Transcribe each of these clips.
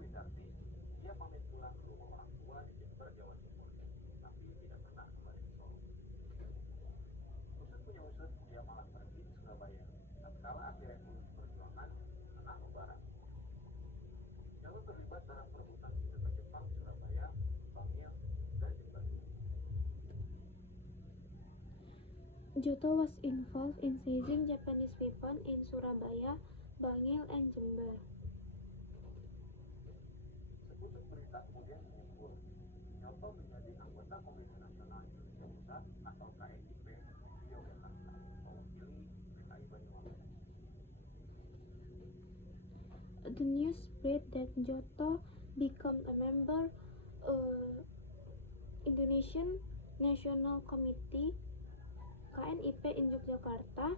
Windarti, ia pamit pulang ke rumah orang tua di Jember, Jawa Timur, tapi tidak pernah kembali ke Solo. Usut punya usut, dia malah pergi ke Surabaya, tatkala akhirnya turun perjuangan menang Barat. Jalur terlibat dalam perebutan senjata Jepang di Surabaya, Bangil, dan Jember. Giotto was involved in seizing Japanese weapons in Surabaya, Bangil, and Jember. Sepucuk berita kemudian mengumpul. Nyoto menjadi anggota Komite Nasional Indonesia Pusat atau KNIP di Yogyakarta, mewakili PKI Banyuwangi. The news spread that Giotto became a member Indonesian National Committee KNIP in Yogyakarta,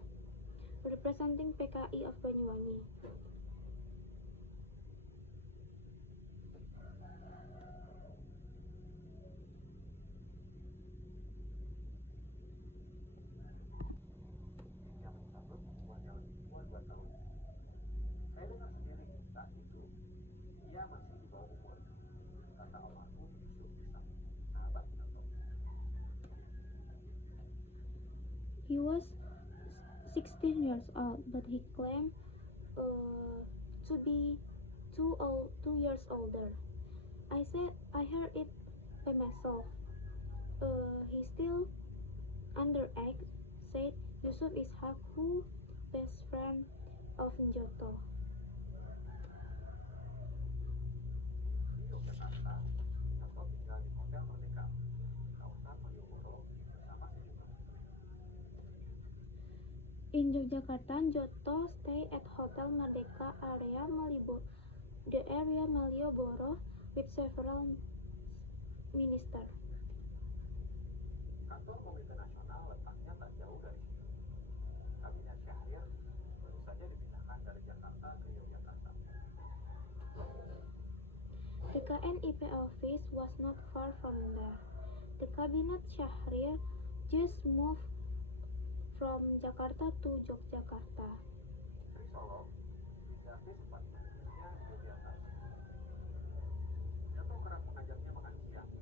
representing PKI of Banyuwangi. Yang mencabut umurnya lebih tua 2 tahun. Saya dengar sendiri saat itu ia masih di bawah umur, kata almarhum Yusuf Isam, sahabat Nyoto. He was 16 years old, but he claimed to be 2 years older. I heard it by myself. He's still underage, said Yusuf Ishak, who best friend of Giotto. Di Yogyakarta, Nyoto tinggal di Hotel Merdeka, kawasan Malioboro bersama sejumlah istri. In Yogyakarta, Giotto stayed at Hotel Merdeka area Malioboro with several ministers. Kantor Komite Nasional letaknya tak jauh dari situ. Kabinet Syahrir baru saja dipindahkan dari Jakarta ke Yogyakarta. The KNIP office was not far from there. The Cabinet Syahrir just moved from Jakarta to Yogyakarta. Dari Solo, Windarti sempat menulisnya di atas. Nyoto kerap mengajaknya makan siang. Di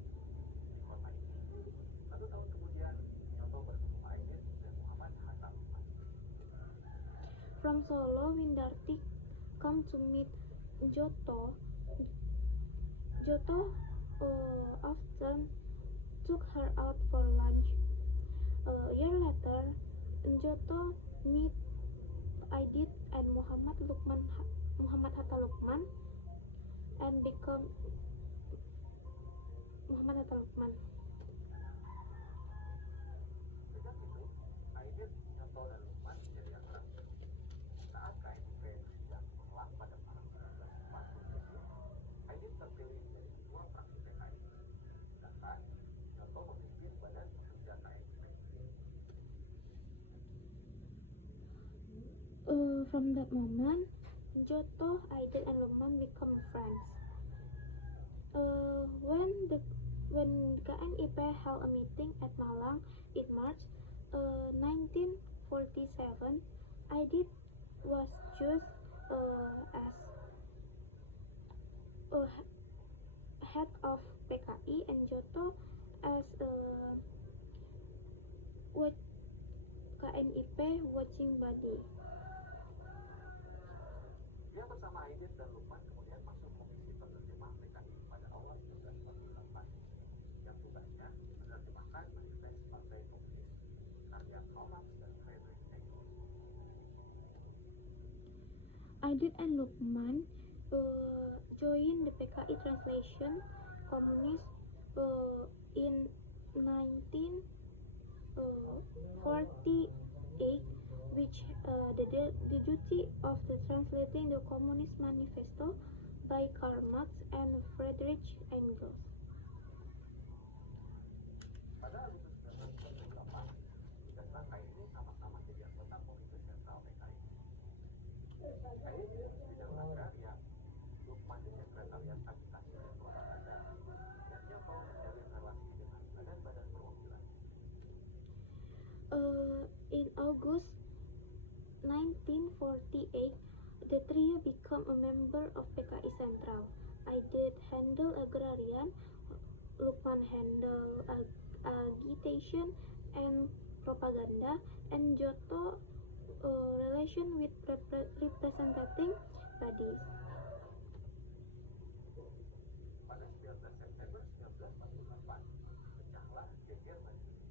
kota ini, 1 tahun kemudian, Nyoto bertemu Aidit dan Muhammad Hatta Lukman. From Solo, Windarti come to meet Giotto. Giotto often took her out for lunch. A year later, Giotto meet Aidit and Muhammad Hatta Lukman and become Muhammad Hatta Lukman. Sejak itu, Aidit, Nyoto, dan Lukman menjadi akrab. Saat KNIP sedang menolak pada tahun 1947, Aidit terpilih menjadi ketua fraksi PKI, sedangkan Nyoto memimpin badan pekerja KNIP. From that moment, Giotto, Aidit, and Lukman become friends. When KNIP held a meeting at Malang in March 1947, Aidit was chosen as head of PKI and Giotto as KNIP watching body. Dia bersama Aidit dan Lukman kemudian masuk komisi penerjemah PKI pada awal 1948, yang tugasnya menerjemahkan manifest Partai Komunis karya Karl Marx dan Friedrich Engels. Aidit and Lukman joined the PKI translation communist in 1948, which the duty of the translating the Communist Manifesto by Karl Marx and Friedrich Engels. Pada Agustus 1948, tiga kerangka ini sama-sama jadi anggota Komite Sentral PKI. Aidit di bidang agraria, Lukman di sekretariat agitasi dan propaganda, dan Nyoto menjalin relasi dengan badan-badan perwakilan. In August 1948, the trio became a member of PKI Central. Aidit handled agrarian, Lukman handled agitation and propaganda, and Joto relation with representing bodies. Pada 19 September 1948, pecahlah geger Madiun.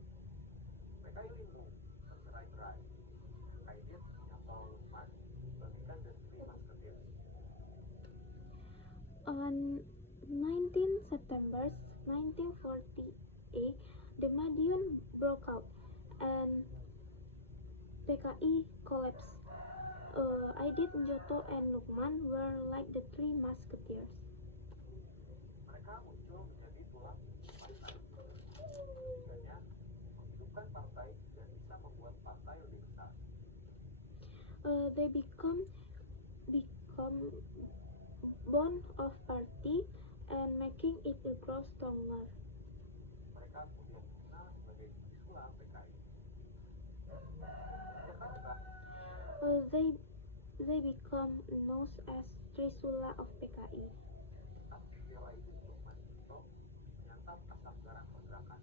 PKI Lindung bercerai-berai. Aidit atau Lukman bagikan The Three Musketeers. On 19 September 1948, the Madiun broke out and PKI collapsed. Aidit, Joto, and Lukman were like the Three Musketeers. Mereka muncul menjadi tulang partai. Ketiganya menghidupkan partai dan bisa membuat partai lebih besar. They become bond of party and making it grow stronger. Mereka kemudian dikenal sebagai Trisula PKI. Jakarta They become known as Trisula of PKI. aktif Aidit Lukman Joto menyantap asam garam pergerakan.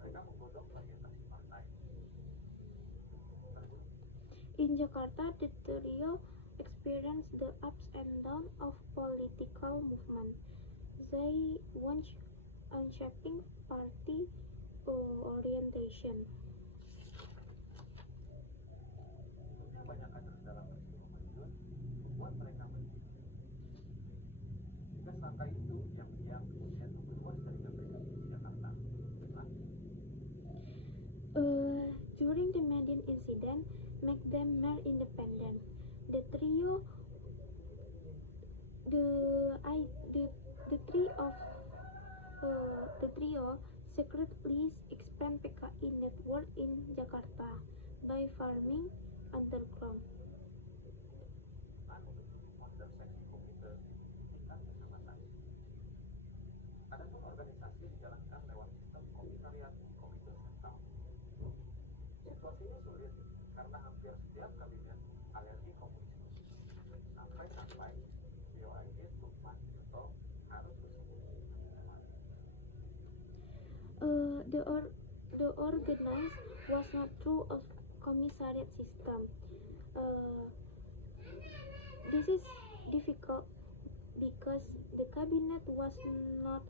Mereka menggodok orientasi partai. In Jakarta, the trio experienced the ups and downs of political movement. They once on shaping party orientation. Hidupnya banyak kader dalam peristiwa Madiun membuat mereka mendidih. Jika selangkah itu yang kemudian memperluas jaringan mereka di Jakarta. During the Madiun incident, make them more independent. The trio, the trio secretly expand PKI network in Jakarta by farming underground. Modern seksi komite tingkat kecamatan. Adapun organisasi dijalankan lewat sistem komisariat komite sentral. Situasinya sulit karena hampir setiap kabinet alergi komunisme. Sampai trio Aidit Lukman Joto harus bersembunyi. The organize was not through a commissariat system. This is difficult because the cabinet was not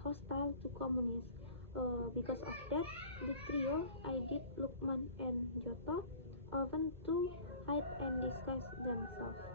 hostile to communists. Because of that, the trio, Aidit, Lukman, and Joto, often to hide and disguise themselves.